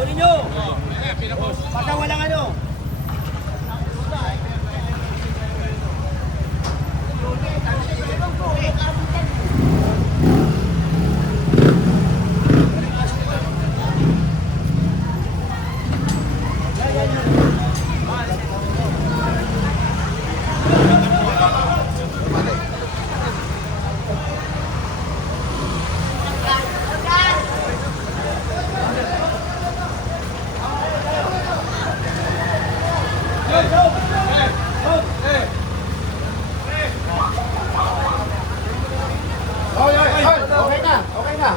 Uli nyo. Baka walang ano. Okay na.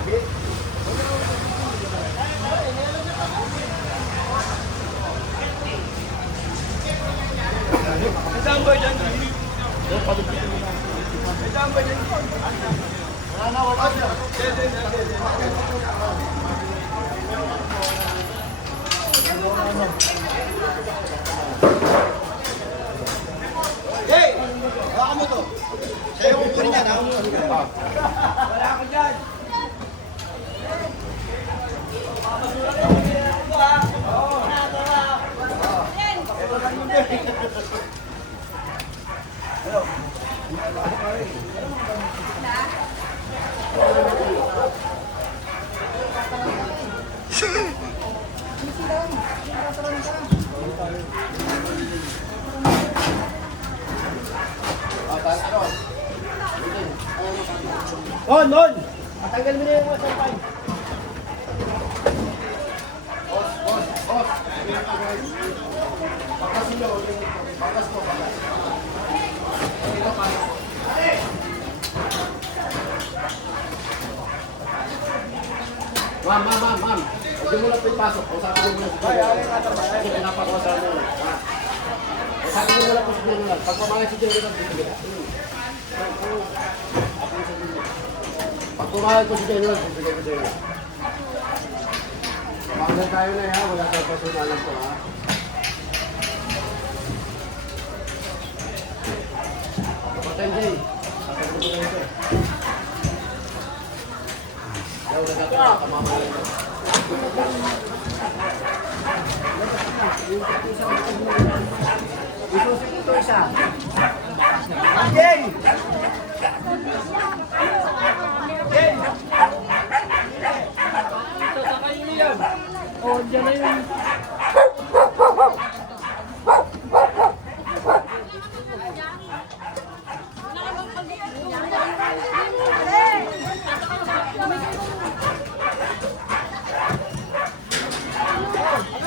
Hey! Baka mo to. Sa'yo ko rin yan, ha? Wala ka dyan. Non! Matanggal mo na yung mga sampay. Ma'am. Huwag mo lang po ipasok. Usapin mo lang si General. Kasi pinapakuwasan mo lang. Usapin mo lang po si General. Pag pumayag si General, bibigyan. Pag pumayag po si General, bibigyan ko General. Pagkakas tayo na ha. Wala tayong personalan po ha. Kapatay Jay. Kapatay mo na ito. Yaw, nagkatawa. Kamamalayan mo. Isusip ito isa. Jay! Jay! Sasakay nyo yan. O, dyan na yun.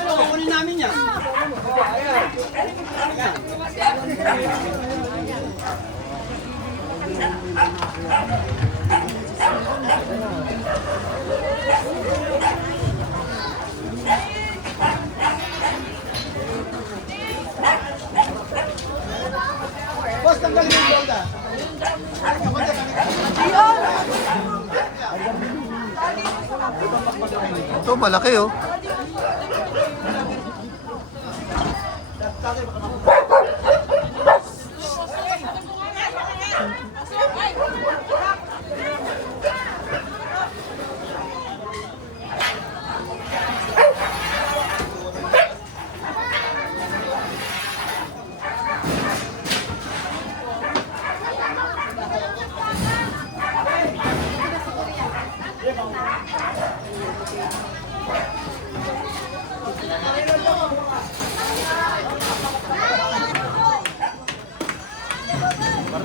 Kukunin namin yan. Boss, tanggalin mo yung loda. Ito, malaki oh.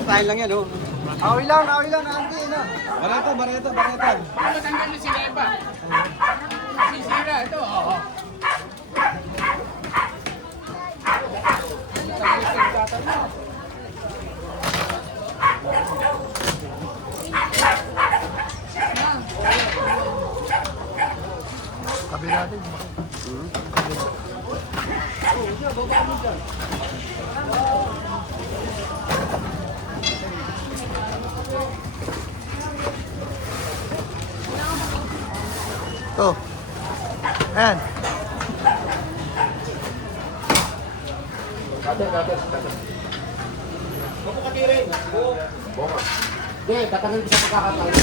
Tayo lang yan, oh. Awi lang, nanti na. Barata. Matanggal na sila iba. Sisira ito, oo. Tabi natin. Ito. Ayan. Kate. Kapukatirin. Bonga. Hindi, tatanggalin ko sa pagkakataon.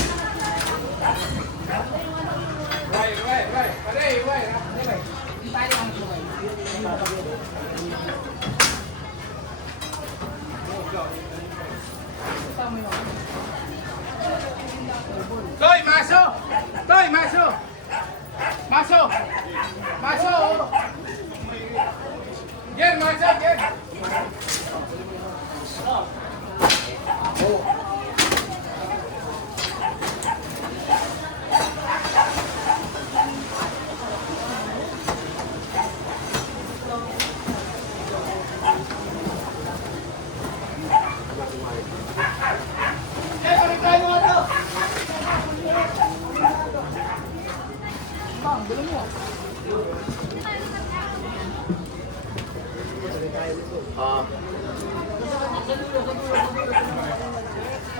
Ah.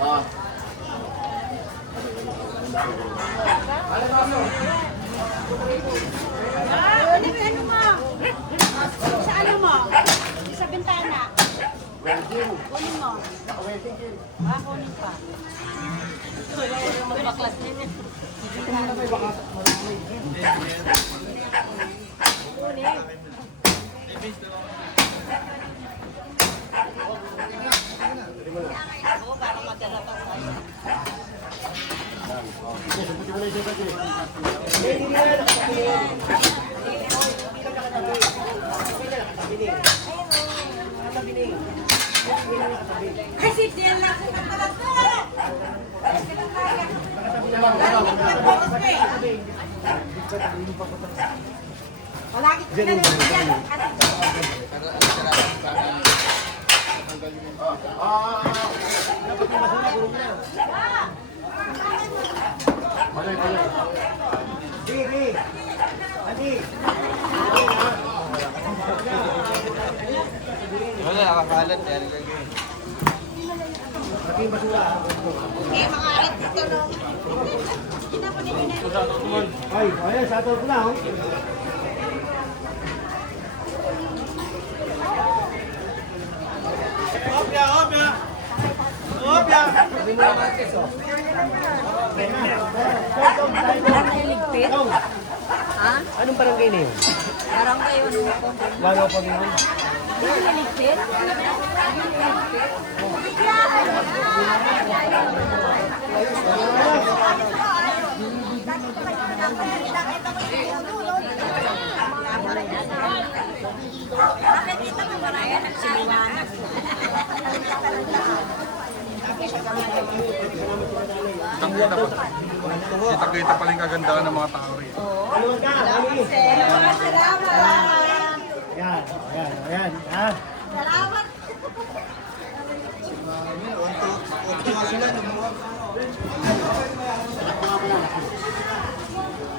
Ah. Ano mo? Sa ano mo? Sa bintana. Welding. Kunin mo. Naka-welding din. Kunin pa. Baklas din. Sige, subutin mo na yung sugat eh. Kasi diyan lang sa pala. Palagi ko na rin yan. Balay, balay. Wala, nakakalat yan. Eh, mga arat ito no. Ay, ayan, sa ato ko na, oh. Opya, opya! Opya! Ligpit? Ha? Anong barangay na yun? Parang kayo ano ko. Walo pa yun. Ligpit? Nakikita mo maraya nagsiliwanag. Kita-kita pala yung kagandahan ng mga tao rito. Salamat! Ayan, ayan, ayan. Ha? Salamat!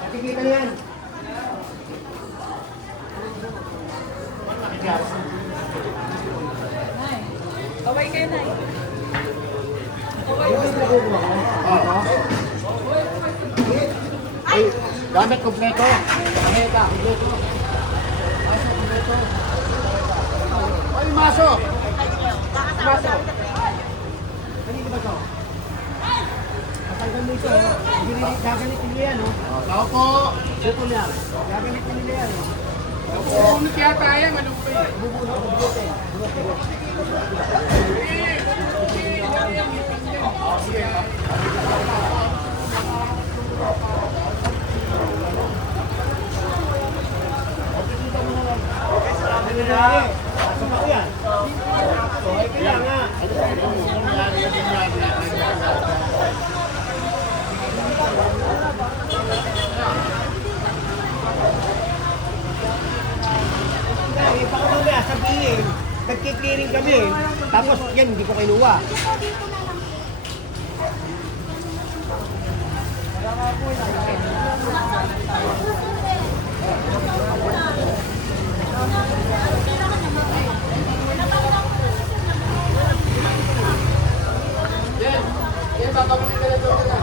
Nakikita na yan. Kaway kayo na eh. Ay, gamit kompleto. Maheka, kompleto. Ay, maso. Maso. Kanino ba to? Matanggal mo ito, oh. Gagalitin nila yan, oh. Tao po. Ito lang. Gagalitin nila yan, oh. Bunot yata yan, ano ba yun? Ano na? Pasok ako yan. Okay, kaya nga. Dahil baka mamaya sabihin, nagkiklearing kami, tapos yan, hindi ko kinuha. Yan, babaguhin ka na doon ka.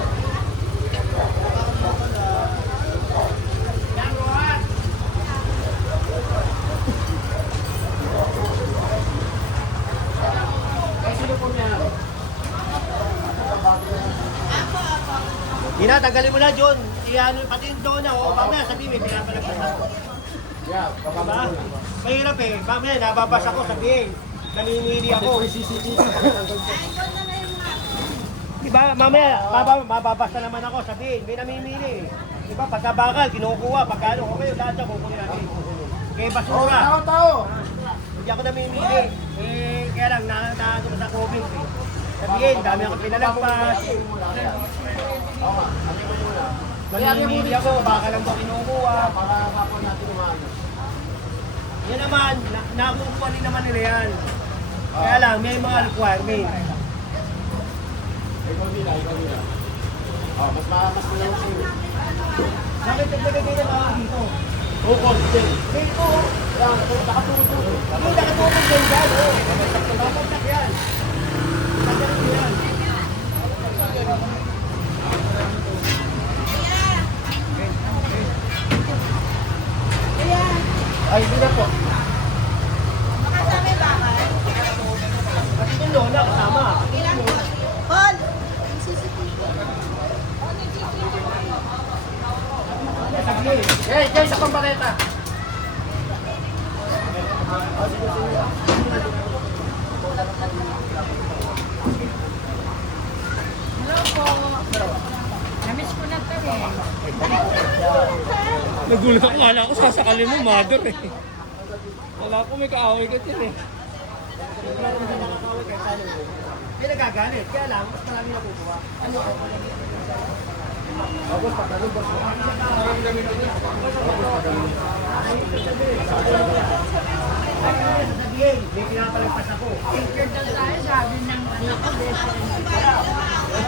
Tanggalin mo na, John. Iyan, pati yung doon na, oh, mamaya sabihin, may pinapalagpas ako. Yeah, Diba? Mahirap eh. Mamaya, nababasa ko, sabihin. Naninili ako. Diba? Mamaya, mababasa naman ako, sabihin. May namimili. Diba? Pagka bakal, kinukuha. Pagka ano, okay, lahat siya kukunin natin. Kaya basura. tao. Hindi ako namimili. Eh, kaya lang, naano sa comment eh. Sabihin, dami ako pinalagpas. Namimili ako, baka lang ba kinukuha. Para kapon natin umano. Yan naman, nakukuha rin naman nila yan. Kaya lang, may mga requirement. Ikaw nila. Mas malawak sa'yo. Bakit naglagay na tao dito? Ukol, din. Dito, yan, nakatulog-tulog. Hindi, nakatulog din yan, oh. Babagsak yan. Babagsak yan. Ay, hindi na po. Makasama yung bakal. Kasi yung lola kasama. Ilan po? Paul! Yung CCTV. Saglit. Jay, sa pambaleta. Namiss ko na to eh. Nagulat ako, kala ko sasakalin mo, mother eh. Wala ko may kaaway ka dyan eh. Hindi nagagalit. Kaya lang, mas marami nakukuha. Tapos pag ganun, boss. Sasabihin, may pinapalagpas ako. Picture daw tayo, sabi ng ano ko, best friend.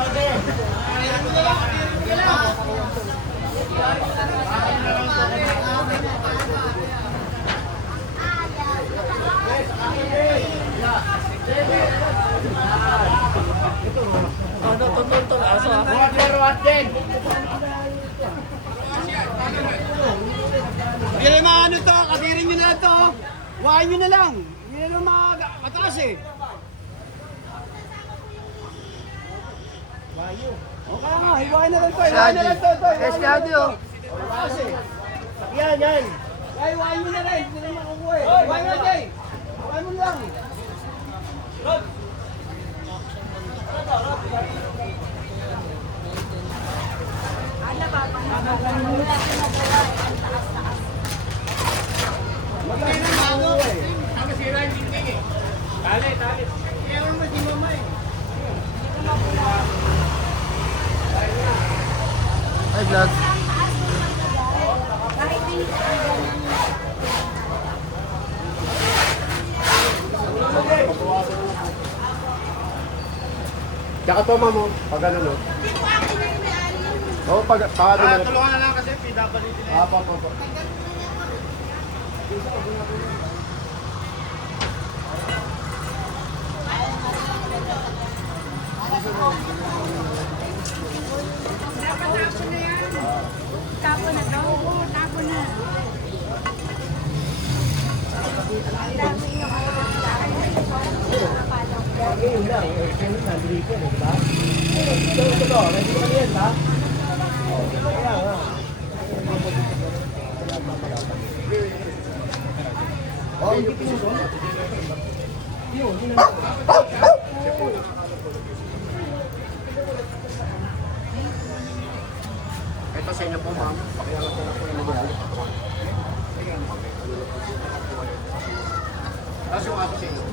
Ano, tutol aso ah. Ruat din. Hindi na maano to, katirin nyo na to. Wahan nyo na lang. Hindi na lang mataas eh. Okay nga, hiwain na lang to, hiwain na lang to. Mataas eh. Yan, yan. Ay, hiwain nyo na rin, hindi na makukuha eh. Hiwain mo na, Jay. Hiwain mo lang. Nakasira yung dinding eh. Tali. Kaya naman si mama eh. Ay, vlog. Kahit hindi Tsaka to, mamo. Pag ano, no? ko akin na yung may-ari yun. Oo, pag paano na. Tulungan na lang kasi PWD na. Apo. Tapos na yan. Tapo na daw. Oo, tapo na. Ang dami yung Ngayon lang, ngayon lang, nandito yan, di ba? Ito, nandito ka yan, ba? Kaya nga. Oh, hindi pinuso? Yun, hindi na. Ito sa inyo po, ma'am. Pakialam ko na po yung mga. Tapos yung ako sa inyo.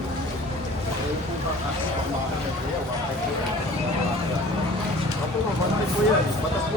Ako, mabantay po yan. Batas po